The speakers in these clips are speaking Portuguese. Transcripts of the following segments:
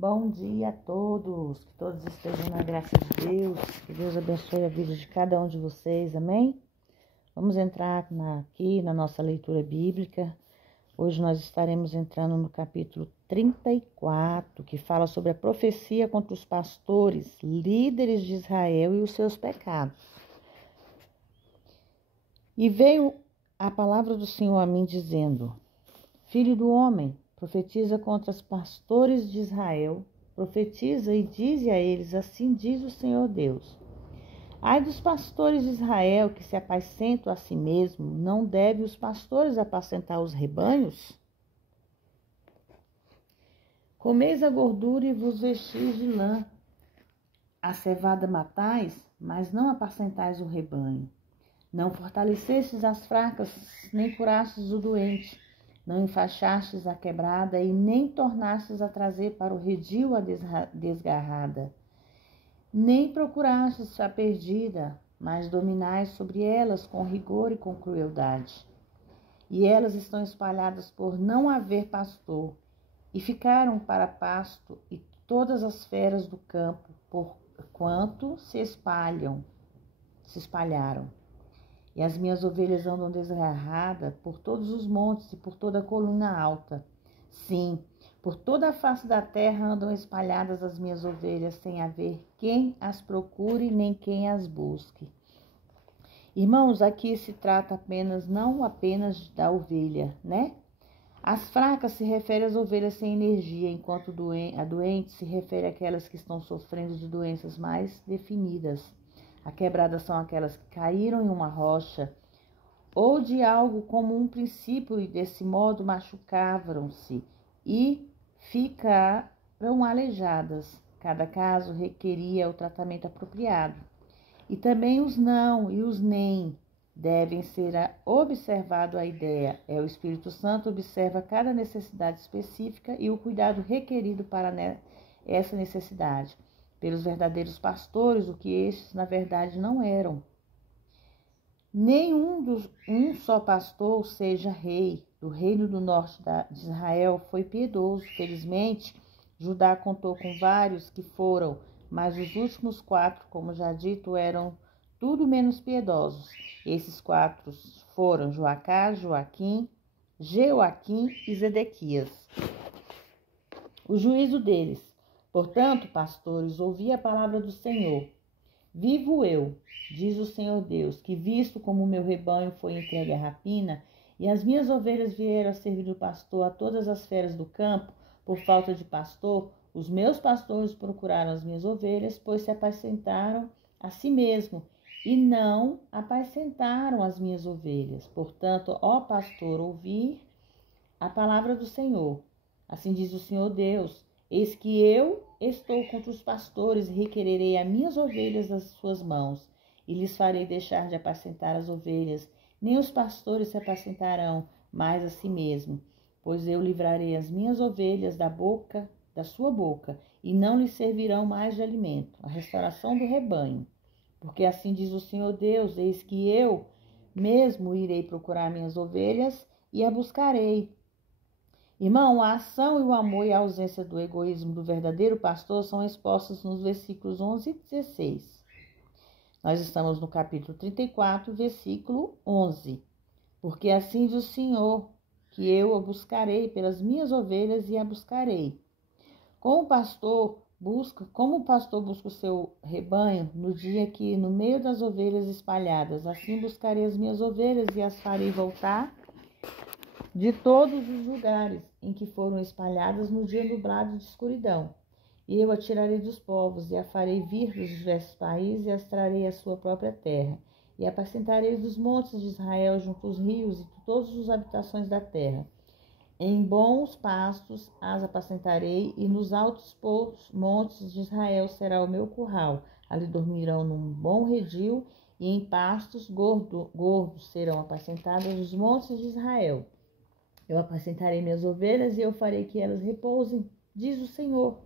Bom dia a todos, que todos estejam na graça de Deus, que Deus abençoe a vida de cada um de vocês, amém? Vamos entrar aqui na nossa leitura bíblica. Hoje nós estaremos entrando no capítulo 34, que fala sobre a profecia contra os pastores, líderes de Israel e os seus pecados. E veio a palavra do Senhor a mim dizendo: Filho do homem, profetiza contra os pastores de Israel, profetiza e dize a eles: assim diz o Senhor Deus. Ai dos pastores de Israel que se apacentam a si mesmo, não devem os pastores apacentar os rebanhos? Comeis a gordura e vos vestis de lã, a cevada matais, mas não apacentais o rebanho. Não fortalecestes as fracas, nem curastes o doente, não enfaixastes a quebrada e nem tornastes a trazer para o redil a desgarrada. Nem procurastes a perdida, mas dominais sobre elas com rigor e com crueldade. E elas estão espalhadas por não haver pastor, e ficaram para pasto e todas as feras do campo, por quanto se espalharam. E as minhas ovelhas andam desgarradas por todos os montes e por toda a coluna alta. Sim, por toda a face da terra andam espalhadas as minhas ovelhas, sem haver quem as procure nem quem as busque. Irmãos, aqui se trata não apenas da ovelha, né? As fracas se refere às ovelhas sem energia, enquanto a doente se refere àquelas que estão sofrendo de doenças mais definidas. A quebrada são aquelas que caíram em uma rocha ou de algo como um princípio e desse modo machucavam-se e ficaram aleijadas. Cada caso requeria o tratamento apropriado. E também os não e os nem devem ser observado a ideia. O Espírito Santo observa cada necessidade específica e o cuidado requerido para essa necessidade. Pelos verdadeiros pastores, o que estes na verdade não eram. Um só pastor seja rei. O reino do norte de Israel foi piedoso. Felizmente, Judá contou com vários que foram, mas os últimos 4, como já dito, eram tudo menos piedosos. Esses 4 foram Joacás, Joaquim, Jeoaquim e Zedequias. O juízo deles. Portanto, pastores, ouvi a palavra do Senhor. Vivo eu, diz o Senhor Deus, que visto como o meu rebanho foi entregue à rapina, e as minhas ovelhas vieram a servir do pastor a todas as feras do campo, por falta de pastor, os meus pastores procuraram as minhas ovelhas, pois se apacentaram a si mesmo, e não apacentaram as minhas ovelhas. Portanto, ó pastor, ouvi a palavra do Senhor. Assim diz o Senhor Deus: eis que eu estou contra os pastores e requererei as minhas ovelhas das suas mãos, e lhes farei deixar de apacentar as ovelhas, nem os pastores se apacentarão mais a si mesmo, pois eu livrarei as minhas ovelhas da sua boca, e não lhes servirão mais de alimento, a restauração do rebanho. Porque assim diz o Senhor Deus: eis que eu mesmo irei procurar minhas ovelhas e a buscarei. Irmão, a ação e o amor e a ausência do egoísmo do verdadeiro pastor são expostos nos versículos 11 e 16. Nós estamos no capítulo 34, versículo 11. Porque assim diz o Senhor, que eu a buscarei pelas minhas ovelhas e a buscarei. Como o pastor busca o seu rebanho no dia que, no meio das ovelhas espalhadas, assim buscarei as minhas ovelhas e as farei voltar de todos os lugares em que foram espalhadas no dia nublado de escuridão. E eu a tirarei dos povos, e a farei vir dos diversos países, e as trarei à sua própria terra. E apacentarei dos montes de Israel junto aos rios e de todas as habitações da terra. Em bons pastos as apacentarei, e nos altos montes de Israel será o meu curral. Ali dormirão num bom redil, e em pastos gordos serão apacentadas os montes de Israel. Eu apacentarei minhas ovelhas e eu farei que elas repousem, diz o Senhor.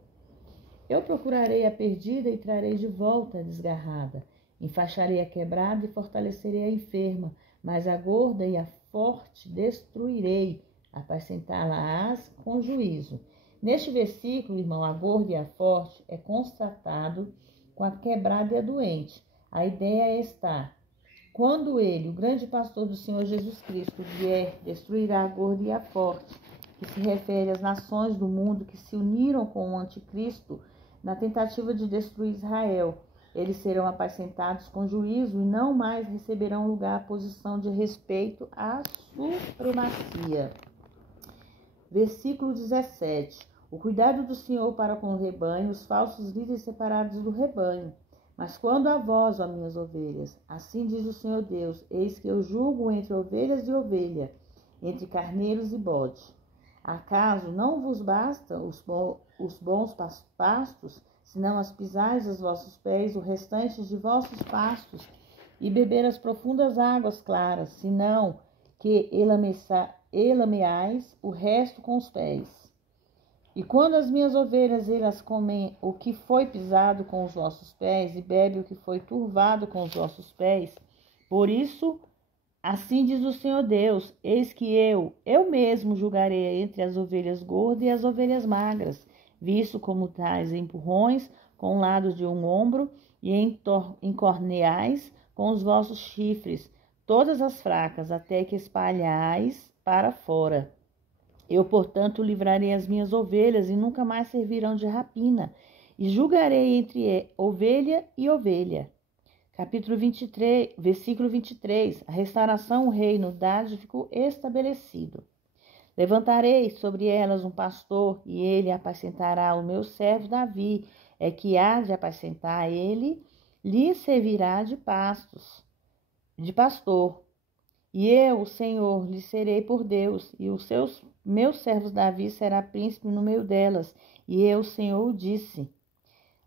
Eu procurarei a perdida e trarei de volta a desgarrada. Enfaixarei a quebrada e fortalecerei a enferma, mas a gorda e a forte destruirei, apacentá-la-ás com juízo. Neste versículo, irmão, a gorda e a forte é constatado com a quebrada e a doente. A ideia está: quando ele, o grande pastor do Senhor Jesus Cristo, vier, destruirá a gorda e a forte, que se refere às nações do mundo que se uniram com o anticristo na tentativa de destruir Israel. Eles serão apacentados com juízo e não mais receberão lugar à posição de respeito à supremacia. Versículo 17. O cuidado do Senhor para com o rebanho, os falsos líderes separados do rebanho. Mas quando a vós, ó minhas ovelhas, assim diz o Senhor Deus, eis que eu julgo entre ovelhas e ovelha, entre carneiros e bode. Acaso não vos bastam os bons pastos, senão as pisais dos vossos pés, o restante de vossos pastos, e beber as profundas águas claras, senão que elameais o resto com os pés? E quando as minhas ovelhas, elas comem o que foi pisado com os vossos pés, e bebem o que foi turvado com os vossos pés, por isso, assim diz o Senhor Deus, eis que eu mesmo julgarei entre as ovelhas gordas e as ovelhas magras, visto como tais empurrões com o lado de um ombro, e encorneais com os vossos chifres, todas as fracas, até que espalhais para fora. Eu, portanto, livrarei as minhas ovelhas e nunca mais servirão de rapina, e julgarei entre ovelha e ovelha. Capítulo 23, versículo 23. A restauração, o reino dádico estabelecido. Levantarei sobre elas um pastor, e ele apacentará o meu servo Davi, é que há de apacentar ele, lhe servirá de pastor. E eu, o Senhor, lhe serei por Deus, e meus servos Davi será príncipe no meio delas. E eu, o Senhor, o disse.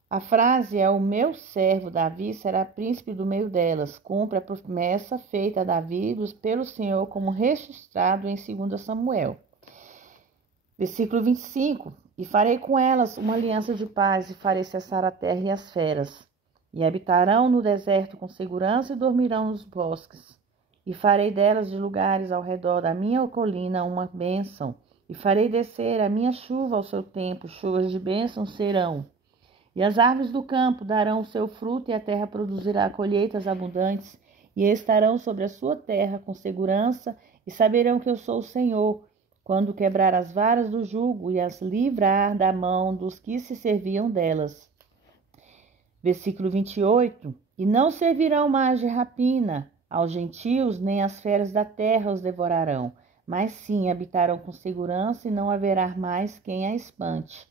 A frase é: o meu servo Davi será príncipe do meio delas. Cumpre a promessa feita a Davi pelo Senhor, como registrado em 2 Samuel. Versículo 25. E farei com elas uma aliança de paz, e farei cessar a terra e as feras. E habitarão no deserto com segurança e dormirão nos bosques. E farei delas de lugares ao redor da minha colina uma bênção, e farei descer a minha chuva ao seu tempo, chuvas de bênção serão. E as árvores do campo darão o seu fruto, e a terra produzirá colheitas abundantes, e estarão sobre a sua terra com segurança, e saberão que eu sou o Senhor, quando quebrar as varas do jugo e as livrar da mão dos que se serviam delas. Versículo 28. E não servirão mais de rapina aos gentios, nem as feras da terra os devorarão, mas sim habitarão com segurança, e não haverá mais quem a espante.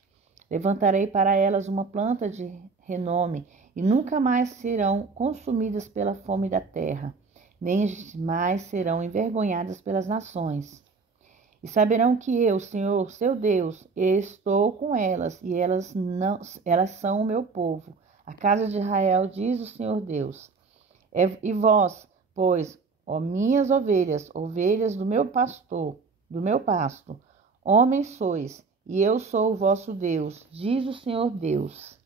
Levantarei para elas uma planta de renome, e nunca mais serão consumidas pela fome da terra, nem mais serão envergonhadas pelas nações. E saberão que eu, Senhor, seu Deus, estou com elas, e elas são o meu povo, a casa de Israel, diz o Senhor Deus. E vós, pois, ó minhas ovelhas, ovelhas do meu pasto, homens sois, e eu sou o vosso Deus, diz o Senhor Deus.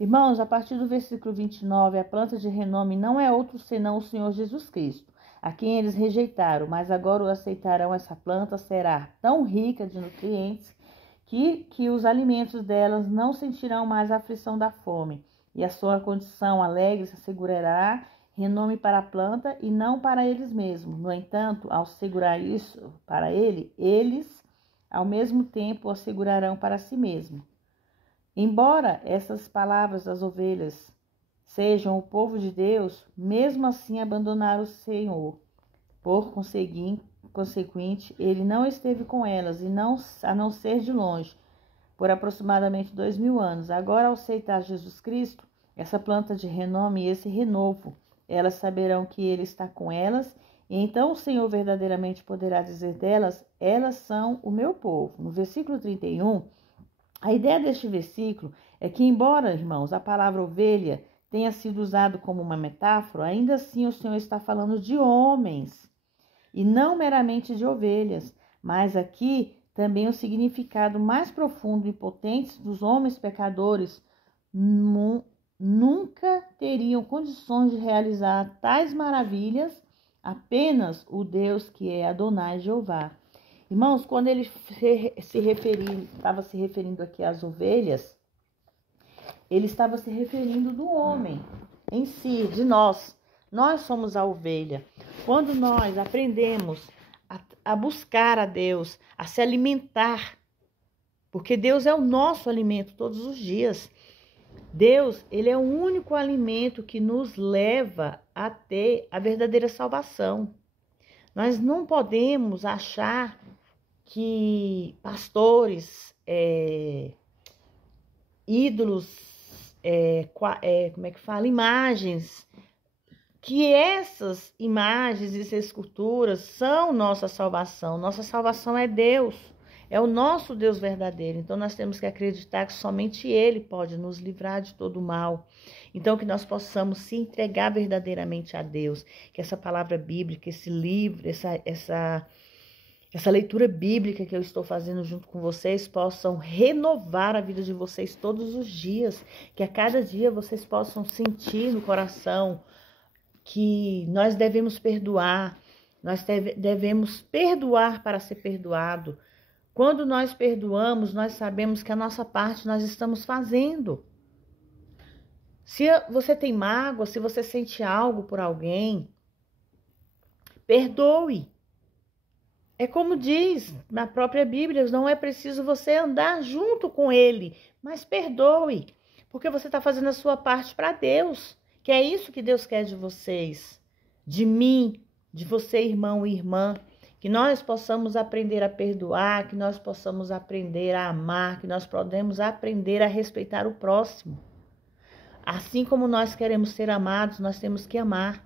Irmãos, a partir do versículo 29, a planta de renome não é outro senão o Senhor Jesus Cristo, a quem eles rejeitaram, mas agora o aceitarão. Essa planta será tão rica de nutrientes que os alimentos delas não sentirão mais a aflição da fome, e a sua condição alegre se assegurará renome para a planta e não para eles mesmos. No entanto, ao segurar isso para eles, ao mesmo tempo, o assegurarão para si mesmos. Embora essas palavras das ovelhas sejam o povo de Deus, mesmo assim abandonaram o Senhor. Por consequente, ele não esteve com elas, a não ser de longe, por aproximadamente 2000 anos. Agora, ao aceitar Jesus Cristo, essa planta de renome e esse renovo, elas saberão que ele está com elas, e então o Senhor verdadeiramente poderá dizer delas: elas são o meu povo. No versículo 31, a ideia deste versículo é que, embora, irmãos, a palavra ovelha tenha sido usada como uma metáfora, ainda assim o Senhor está falando de homens, e não meramente de ovelhas, mas aqui também o significado mais profundo e potente dos homens pecadores nunca teriam condições de realizar tais maravilhas, apenas o Deus que é Adonai Jeová. Irmãos, quando ele estava se referindo aqui às ovelhas, ele estava se referindo do homem em si, de nós. Nós somos a ovelha. Quando nós aprendemos a buscar a Deus, a se alimentar, porque Deus é o nosso alimento todos os dias. Deus, ele é o único alimento que nos leva a ter a verdadeira salvação. Nós não podemos achar que pastores, ídolos, imagens, que essas imagens e essas esculturas são nossa salvação. Nossa salvação é Deus, é o nosso Deus verdadeiro. Então nós temos que acreditar que somente Ele pode nos livrar de todo o mal. Então que nós possamos se entregar verdadeiramente a Deus, que essa palavra bíblica, esse livro, essa leitura bíblica que eu estou fazendo junto com vocês possam renovar a vida de vocês todos os dias, que a cada dia vocês possam sentir no coração que nós devemos perdoar, nós devemos perdoar para ser perdoado. Quando nós perdoamos, nós sabemos que a nossa parte nós estamos fazendo. Se você tem mágoa, se você sente algo por alguém, perdoe. É como diz na própria Bíblia, não é preciso você andar junto com ele, mas perdoe, porque você está fazendo a sua parte para Deus, que é isso que Deus quer de vocês, de mim, de você, irmão e irmã, que nós possamos aprender a perdoar, que nós possamos aprender a amar, que nós podemos aprender a respeitar o próximo. Assim como nós queremos ser amados, nós temos que amar.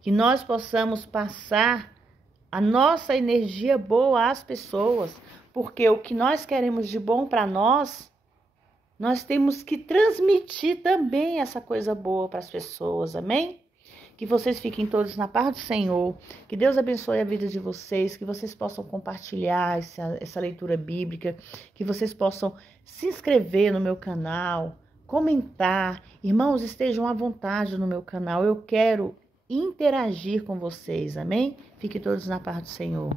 Que nós possamos passar a nossa energia boa às pessoas, porque o que nós queremos de bom para nós temos que transmitir também essa coisa boa para as pessoas, amém? Que vocês fiquem todos na paz do Senhor, que Deus abençoe a vida de vocês, que vocês possam compartilhar essa leitura bíblica, que vocês possam se inscrever no meu canal, comentar. Irmãos, estejam à vontade no meu canal, eu quero interagir com vocês, amém? Fiquem todos na paz do Senhor.